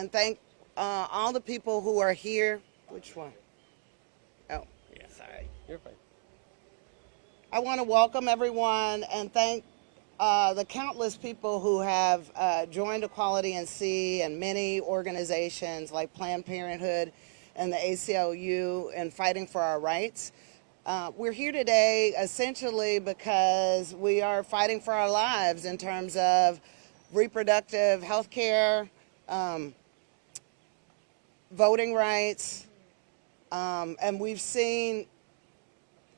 and thank all the people who are here. Which one? Oh, yeah. Sorry. You're fine. I want to welcome everyone and thank the countless people who have joined Equality NC and many organizations like Planned Parenthood and the ACLU in fighting for our rights. We're here today essentially because we are fighting for our lives in terms of reproductive health care, voting rights, and we've seen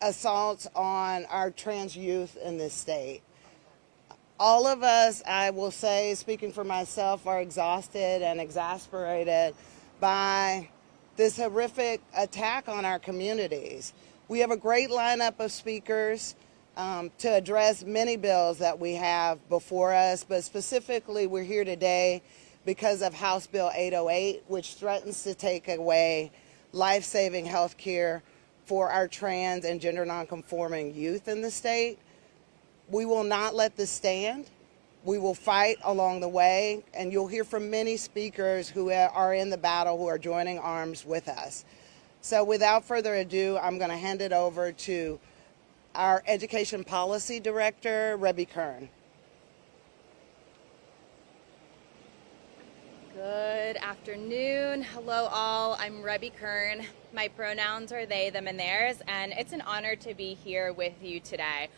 assaults on our trans youth in this state. All of us, I will say, speaking for myself, are exhausted and exasperated by this horrific attack on our communities. We have a great lineup of speakers to address many bills that we have before us, but specifically we're here today because of House Bill 808, which threatens to take away life-saving health care for our trans and gender nonconforming youth in the state. We will not let this stand. We will fight along the way, and you'll hear from many speakers who are in the battle, who are joining arms with us. So without further ado, I'm going to hand it over to our Education Policy Director, Robby Kern. Good afternoon. Hello all. I'm Robby Kern. My pronouns are they, them, and theirs, and it's an honor to be here with you today.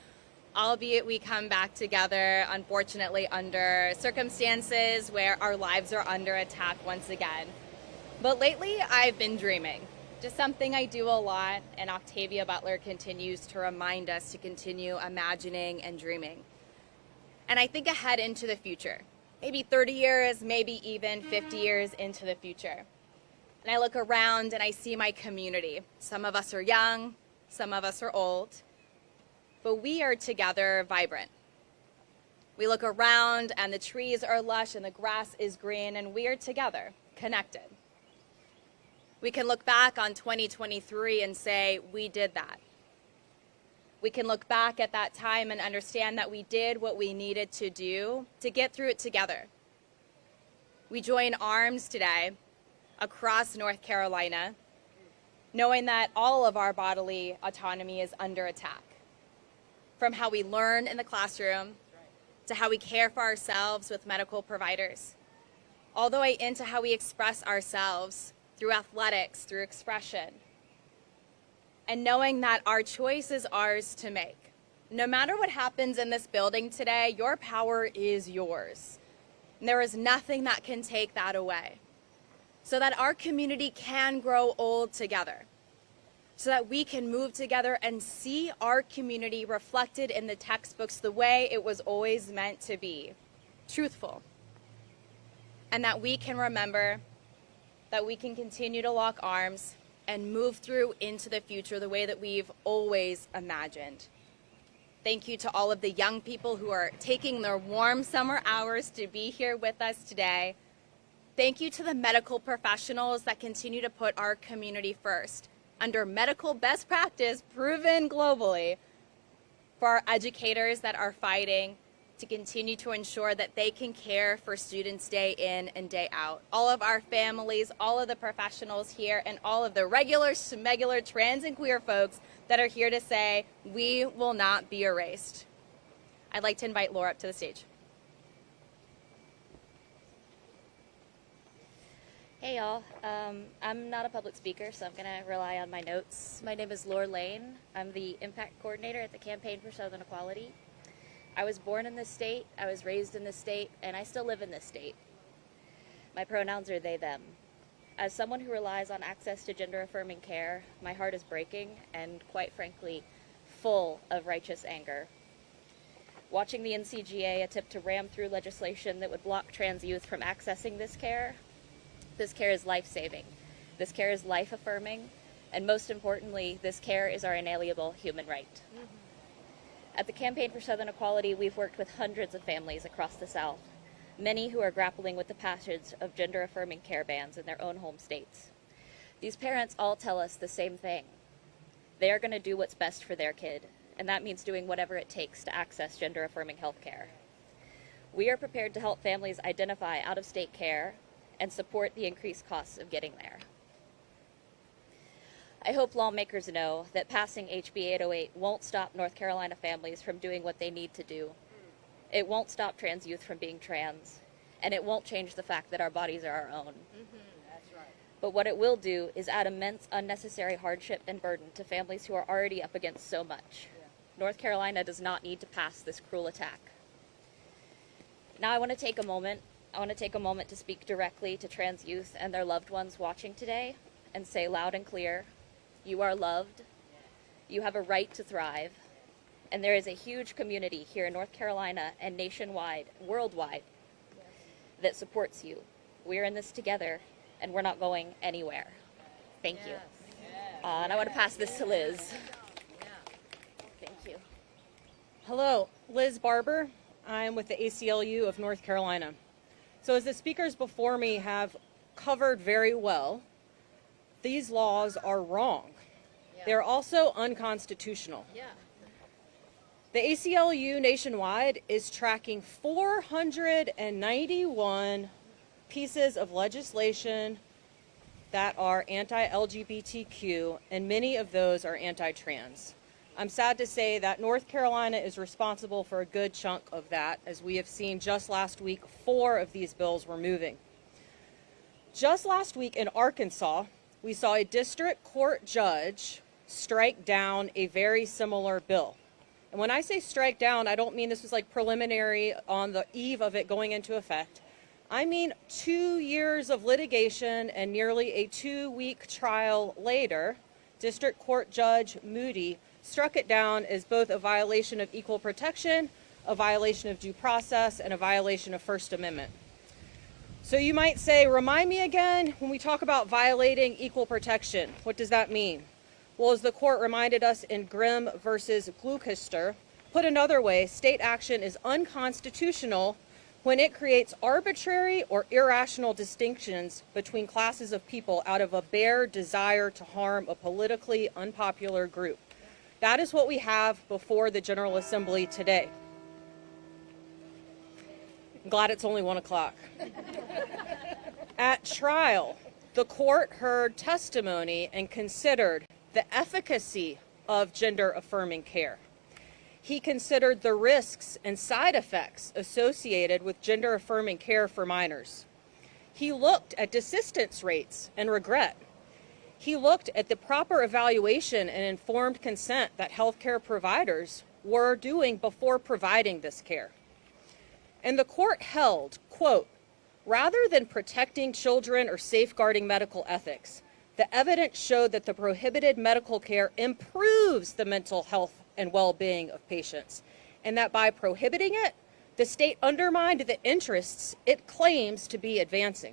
Albeit we come back together, unfortunately, under circumstances where our lives are under attack once again. But lately, I've been dreaming. Just something I do a lot, and Octavia Butler continues to remind us to continue imagining and dreaming. And I think ahead into the future, maybe 30 years, maybe even 50 years into the future. And I look around and I see my community. Some of us are young, some of us are old, but we are together vibrant. We look around and the trees are lush and the grass is green, and we are together, connected. We can look back on 2023 and say, we did that. We can look back at that time and understand that we did what we needed to do to get through it together. We join arms today across North Carolina, knowing that all of our bodily autonomy is under attack. From how we learn in the classroom, to how we care for ourselves with medical providers, all the way into how we express ourselves through athletics, through expression. And knowing that our choice is ours to make. No matter what happens in this building today, your power is yours. And there is nothing that can take that away. So that our community can grow old together. So that we can move together and see our community reflected in the textbooks the way it was always meant to be, truthful. And that we can remember that we can continue to lock arms and move through into the future the way that we've always imagined. Thank you to all of the young people who are taking their warm summer hours to be here with us today. Thank you to the medical professionals that continue to put our community first, under medical best practice proven globally, for our educators that are fighting to continue to ensure that they can care for students day in and day out. All of our families, all of the professionals here, and all of the regular, smegular, trans and queer folks that are here to say, we will not be erased. I'd like to invite Laura up to the stage. Hey y'all, I'm not a public speaker, so I'm going to rely on my notes. My name is Laura Lane. I'm the impact coordinator at the Campaign for Southern Equality. I was born in this state, I was raised in this state, and I still live in this state. My pronouns are they, them. As someone who relies on access to gender-affirming care, my heart is breaking and, quite frankly, full of righteous anger. Watching the NCGA attempt to ram through legislation that would block trans youth from accessing this care is life-saving. This care is life-affirming, and most importantly, this care is our inalienable human right. At the Campaign for Southern Equality, we've worked with hundreds of families across the South, many who are grappling with the passage of gender-affirming care bans in their own home states. These parents all tell us the same thing. They are going to do what's best for their kid, and that means doing whatever it takes to access gender-affirming health care. We are prepared to help families identify out-of-state care, and support the increased costs of getting there. I hope lawmakers know that passing HB 808 won't stop North Carolina families from doing what they need to do. It won't stop trans youth from being trans, and it won't change the fact that our bodies are our own. That's right. But what it will do is add immense unnecessary hardship and burden to families who are already up against so much. North Carolina does not need to pass this cruel attack. Now I want to take a moment to speak directly to trans youth and their loved ones watching today and say loud and clear, you are loved, you have a right to thrive, and there is a huge community here in North Carolina and nationwide, worldwide, that supports you. We're in this together, and we're not going anywhere. Thank you. And I want to pass this to Liz. Thank you. Hello, Liz Barber. I'm with the ACLU of North Carolina. So as the speakers before me have covered very well, these laws are wrong. They're also unconstitutional. The ACLU nationwide is tracking 491 pieces of legislation that are anti-LGBTQ, and many of those are anti-trans. I'm sad to say that North Carolina is responsible for a good chunk of that, as we have seen just last week, 4 of these bills were moving. Just last week in Arkansas, we saw a district court judge strike down a very similar bill. And when I say strike down, I don't mean this was like preliminary on the eve of it going into effect. I mean 2 years of litigation and nearly a 2-week trial later, District Court Judge Moody struck it down as both a violation of equal protection, a violation of due process, and a violation of First Amendment. So you might say, remind me again, when we talk about violating equal protection, what does that mean? Well, as the court reminded us in Grimm versus Gloucester, put another way, state action is unconstitutional when it creates arbitrary or irrational distinctions between classes of people out of a bare desire to harm a politically unpopular group. That is what we have before the General Assembly today. I'm glad it's only 1 o'clock. At trial, the court heard testimony and considered the efficacy of gender-affirming care. He considered the risks and side effects associated with gender-affirming care for minors. He looked at desistance rates and regret. He looked at the proper evaluation and informed consent that healthcare providers were doing before providing this care. And the court held, quote, rather than protecting children or safeguarding medical ethics, the evidence showed that the prohibited medical care improves the mental health and well-being of patients, and that by prohibiting it, the state undermined the interests it claims to be advancing.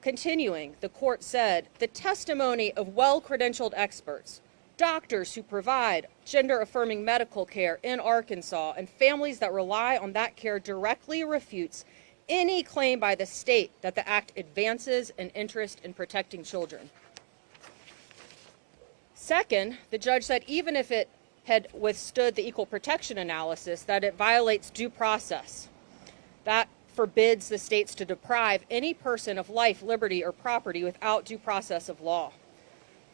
Continuing, the court said, the testimony of well-credentialed experts, doctors who provide gender-affirming medical care in Arkansas, and families that rely on that care directly refutes any claim by the state that the act advances an interest in protecting children. Second, the judge said even if it had withstood the equal protection analysis, that it violates due process. That forbids the states to deprive any person of life, liberty, or property without due process of law.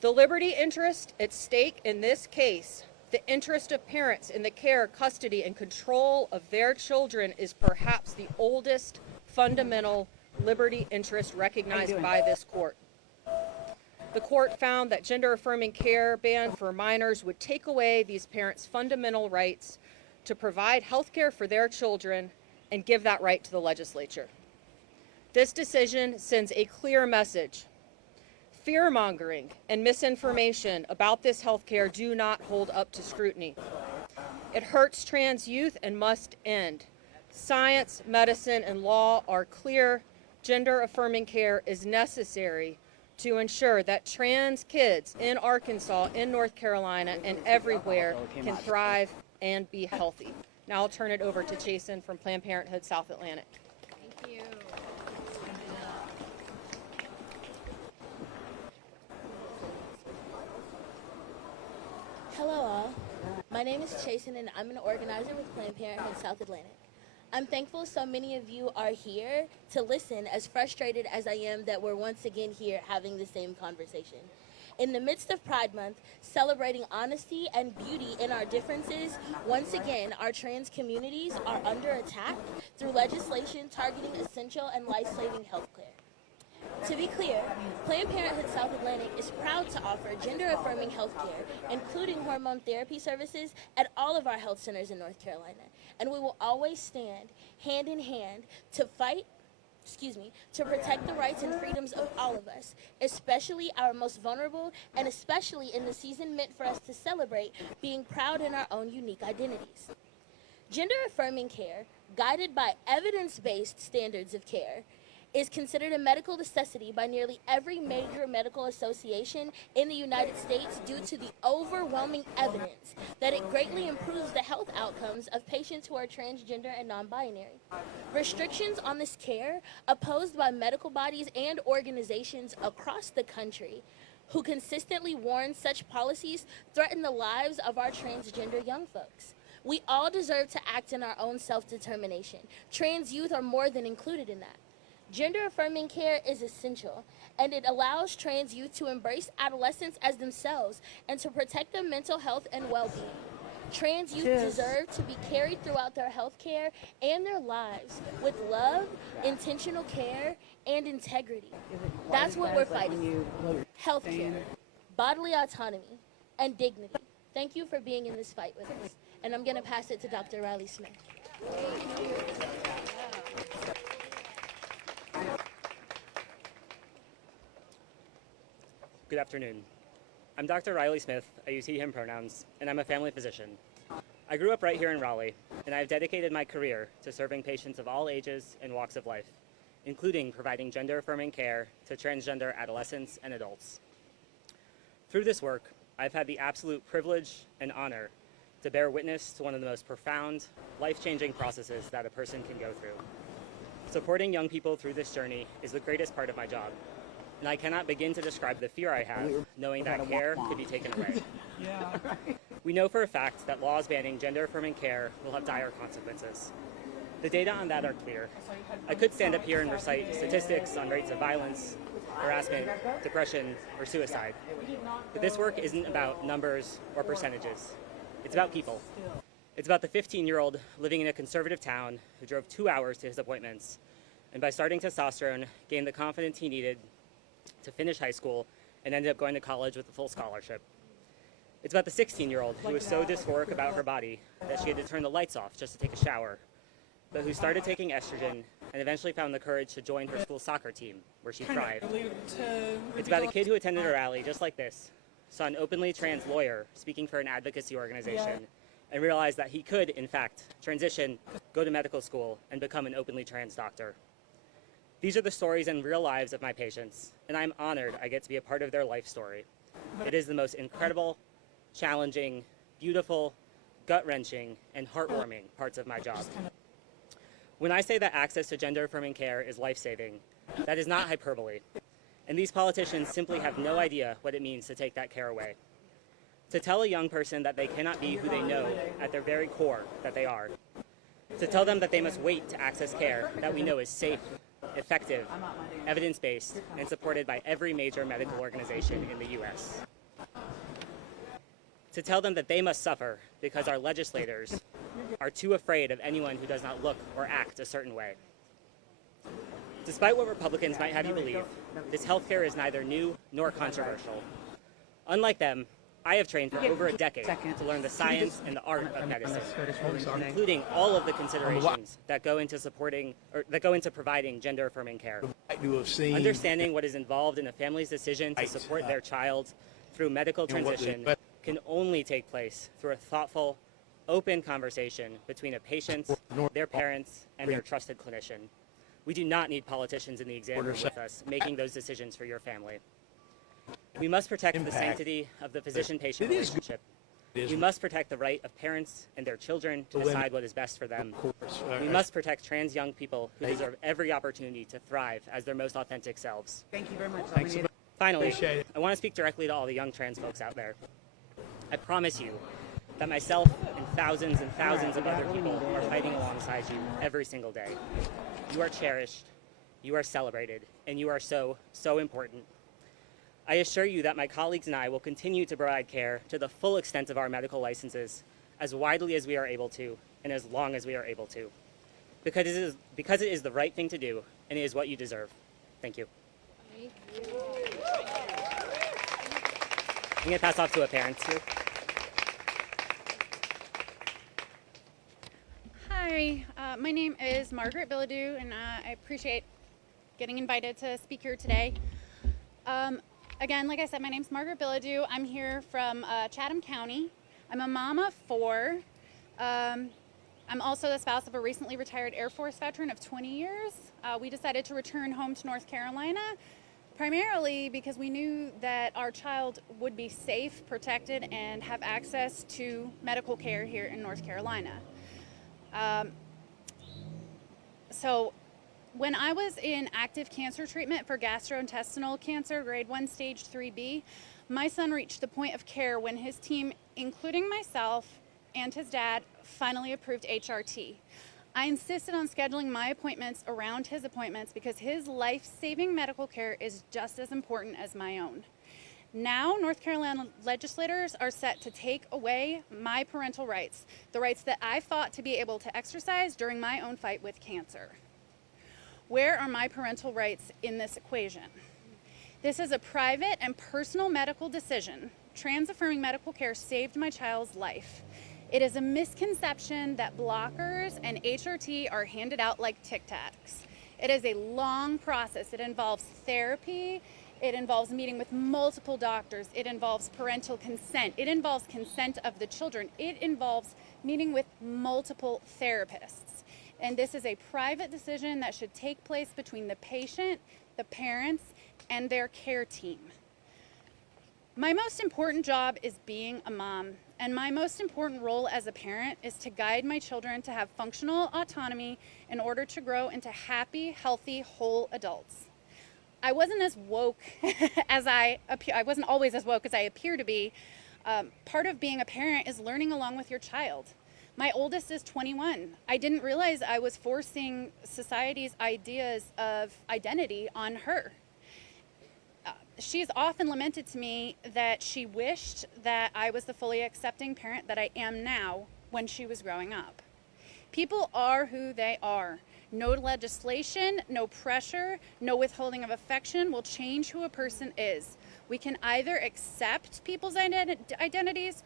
The liberty interest at stake in this case, the interest of parents in the care, custody, and control of their children, is perhaps the oldest fundamental liberty interest recognized by this court. The court found that gender-affirming care ban for minors would take away these parents' fundamental rights to provide health care for their children and give that right to the legislature. This decision sends a clear message. Fear-mongering and misinformation about this health care do not hold up to scrutiny. It hurts trans youth and must end. Science, medicine, and law are clear. Gender-affirming care is necessary to ensure that trans kids in Arkansas, in North Carolina, and everywhere can thrive and be healthy. Now I'll turn it over to Jason from Planned Parenthood South Atlantic. Thank you. Hello all, my name is Chasen and I'm an organizer with Planned Parenthood South Atlantic. I'm thankful so many of you are here to listen, as frustrated as I am that we're once again here having the same conversation. In the midst of Pride Month, celebrating honesty and beauty in our differences, once again, our trans communities are under attack through legislation targeting essential and life-saving health care. To be clear, Planned Parenthood South Atlantic is proud to offer gender-affirming health care, including hormone therapy services, at all of our health centers in North Carolina. And we will always stand hand in hand to to protect the rights and freedoms of all of us, especially our most vulnerable, and especially in the season meant for us to celebrate being proud in our own unique identities. Gender-affirming care, guided by evidence-based standards of care, is considered a medical necessity by nearly every major medical association in the United States due to the overwhelming evidence that it greatly improves the health outcomes of patients who are transgender and non-binary. Restrictions on this care, opposed by medical bodies and organizations across the country, who consistently warn such policies, threaten the lives of our transgender young folks. We all deserve to act in our own self-determination. Trans youth are more than included in that. Gender-affirming care is essential, and it allows trans youth to embrace adolescents as themselves and to protect their mental health and well-being. Trans youth deserve to be carried throughout their health care and their lives with love, intentional care, and integrity. That's what we're fighting for. Health care, bodily autonomy, and dignity. Thank you for being in this fight with us. And I'm going to pass it to Dr. Riley Smith. Good afternoon. I'm Dr. Riley Smith. I use he, him pronouns, and I'm a family physician. I grew up right here in Raleigh, and I've dedicated my career to serving patients of all ages and walks of life, including providing gender-affirming care to transgender adolescents and adults. Through this work, I've had the absolute privilege and honor to bear witness to one of the most profound, life-changing processes that a person can go through. Supporting young people through this journey is the greatest part of my job, and I cannot begin to describe the fear I have knowing that care could be taken away. We know for a fact that laws banning gender-affirming care will have dire consequences. The data on that are clear. I could stand up here and recite statistics on rates of violence, harassment, depression, or suicide. But this work isn't about numbers or percentages. It's about people. It's about the 15-year-old living in a conservative town who drove 2 hours to his appointments, and by starting testosterone, gained the confidence he needed to finish high school and ended up going to college with a full scholarship. It's about the 16-year-old who was so dysphoric about her body that she had to turn the lights off just to take a shower, but who started taking estrogen and eventually found the courage to join her school soccer team, where she thrived. It's about a kid who attended a rally just like this, saw an openly trans lawyer speaking for an advocacy organization, and realized that he could, in fact, transition, go to medical school, and become an openly trans doctor. These are the stories and real lives of my patients, and I'm honored I get to be a part of their life story. It is the most incredible, challenging, beautiful, gut-wrenching, and heartwarming parts of my job. When I say that access to gender-affirming care is life-saving, that is not hyperbole, and these politicians simply have no idea what it means to take that care away. To tell a young person that they cannot be who they know at their very core that they are. To tell them that they must wait to access care that we know is safe, effective, evidence-based, and supported by every major medical organization in the U.S. To tell them that they must suffer because our legislators are too afraid of anyone who does not look or act a certain way. Despite what Republicans might have you believe, this healthcare is neither new nor controversial. Unlike them, I have trained for over a decade to learn the science and the art of medicine, including all of the considerations that go into providing gender-affirming care. Understanding what is involved in a family's decision to support their child through medical transition can only take place through a thoughtful, open conversation between a patient, their parents, and their trusted clinician. We do not need politicians in the exam room with us making those decisions for your family. We must protect the sanctity of the physician-patient relationship. We must protect the right of parents and their children to decide what is best for them. We must protect trans young people who deserve every opportunity to thrive as their most authentic selves. Thank you very much. Finally, I want to speak directly to all the young trans folks out there. I promise you that myself and thousands of other people are fighting alongside you every single day. You are cherished, you are celebrated, and you are so, so important. I assure you that my colleagues and I will continue to provide care to the full extent of our medical licenses, as widely as we are able to, and as long as we are able to. Because it is the right thing to do, and it is what you deserve. Thank you. I'm going to pass off to a parent here. Hi, my name is Margaretbiladu, and I appreciate getting invited to speak here today. Again, like I said, my name's Margaretbiladu. I'm here from Chatham County. I'm a mom of 4. I'm also the spouse of a recently retired Air Force veteran of 20 years. We decided to return home to North Carolina, primarily because we knew that our child would be safe, protected, and have access to medical care here in North Carolina. So when I was in active cancer treatment for gastrointestinal cancer, grade 1, stage 3B, my son reached the point of care when his team, including myself and his dad, finally approved HRT. I insisted on scheduling my appointments around his appointments because his life-saving medical care is just as important as my own. Now, North Carolina legislators are set to take away my parental rights, the rights that I fought to be able to exercise during my own fight with cancer. Where are my parental rights in this equation? This is a private and personal medical decision. Trans-affirming medical care saved my child's life. It is a misconception that blockers and HRT are handed out like Tic Tacs. It is a long process. It involves therapy. It involves meeting with multiple doctors. It involves parental consent. It involves consent of the children. It involves meeting with multiple therapists. And this is a private decision that should take place between the patient, the parents, and their care team. My most important job is being a mom, and my most important role as a parent is to guide my children to have functional autonomy in order to grow into happy, healthy, whole adults. I wasn't as woke as I wasn't always as woke as I appear to be. Part of being a parent is learning along with your child. My oldest is 21. I didn't realize I was forcing society's ideas of identity on her. She's often lamented to me that she wished that I was the fully accepting parent that I am now when she was growing up. People are who they are. No legislation, no pressure, no withholding of affection will change who a person is. We can either accept people's identities,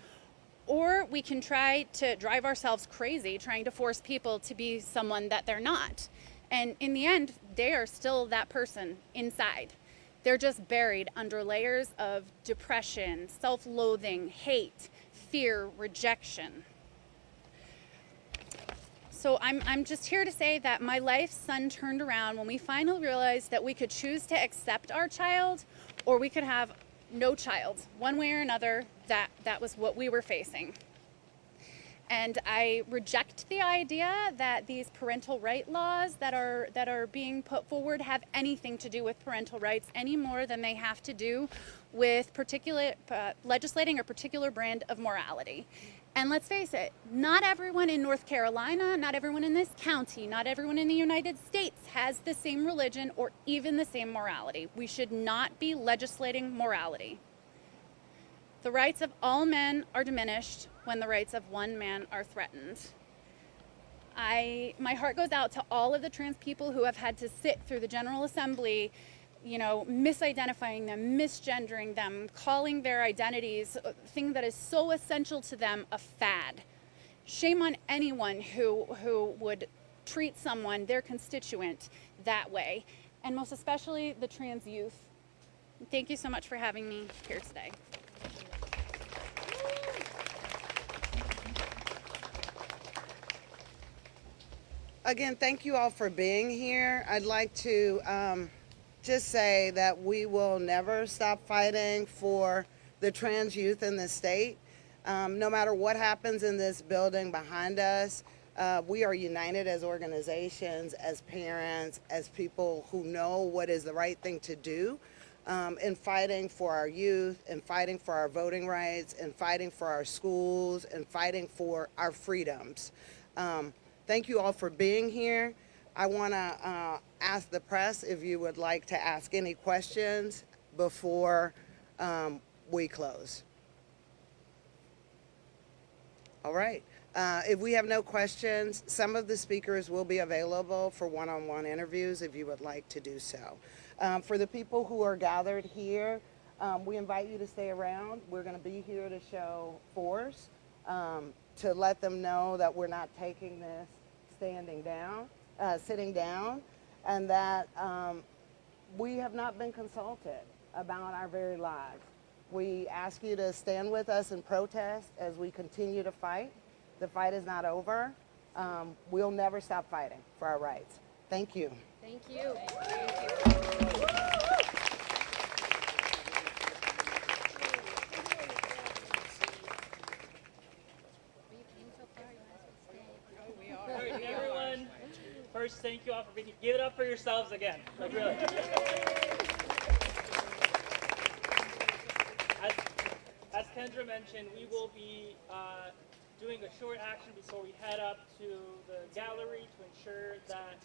or we can try to drive ourselves crazy trying to force people to be someone that they're not. And in the end, they are still that person inside. They're just buried under layers of depression, self-loathing, hate, fear, rejection. So I'm just here to say that my life sun turned around when we finally realized that we could choose to accept our child, or we could have no child. One way or another, that was what we were facing. And I reject the idea that these parental right laws that are being put forward have anything to do with parental rights any more than they have to do with legislating a particular brand of morality. And let's face it, not everyone in North Carolina, not everyone in this county, not everyone in the United States has the same religion or even the same morality. We should not be legislating morality. The rights of all men are diminished when the rights of one man are threatened. My heart goes out to all of the trans people who have had to sit through the General Assembly, misidentifying them, misgendering them, calling their identities, a thing that is so essential to them, a fad. Shame on anyone who would treat someone, their constituent, that way, and most especially the trans youth. Thank you so much for having me here today. Again, thank you all for being here. I'd like to just say that we will never stop fighting for the trans youth in the state. No matter what happens in this building behind us, we are united as organizations, as parents, as people who know what is the right thing to do in fighting for our youth, and fighting for our voting rights, and fighting for our schools, and fighting for our freedoms. Thank you all for being here. I want to ask the press if you would like to ask any questions before we close. All right. If we have no questions, some of the speakers will be available for one-on-one interviews if you would like to do so. For the people who are gathered here, we invite you to stay around. We're going to be here to show force, to let them know that we're not taking this sitting down, and that we have not been consulted about our very lives. We ask you to stand with us in protest as we continue to fight. The fight is not over. We'll never stop fighting for our rights. Thank you. Thank you. Everyone, first, thank you all for being here. Give it up for yourselves again. Like, really. As Kendra mentioned, we will be doing a short action before we head up to the gallery to ensure that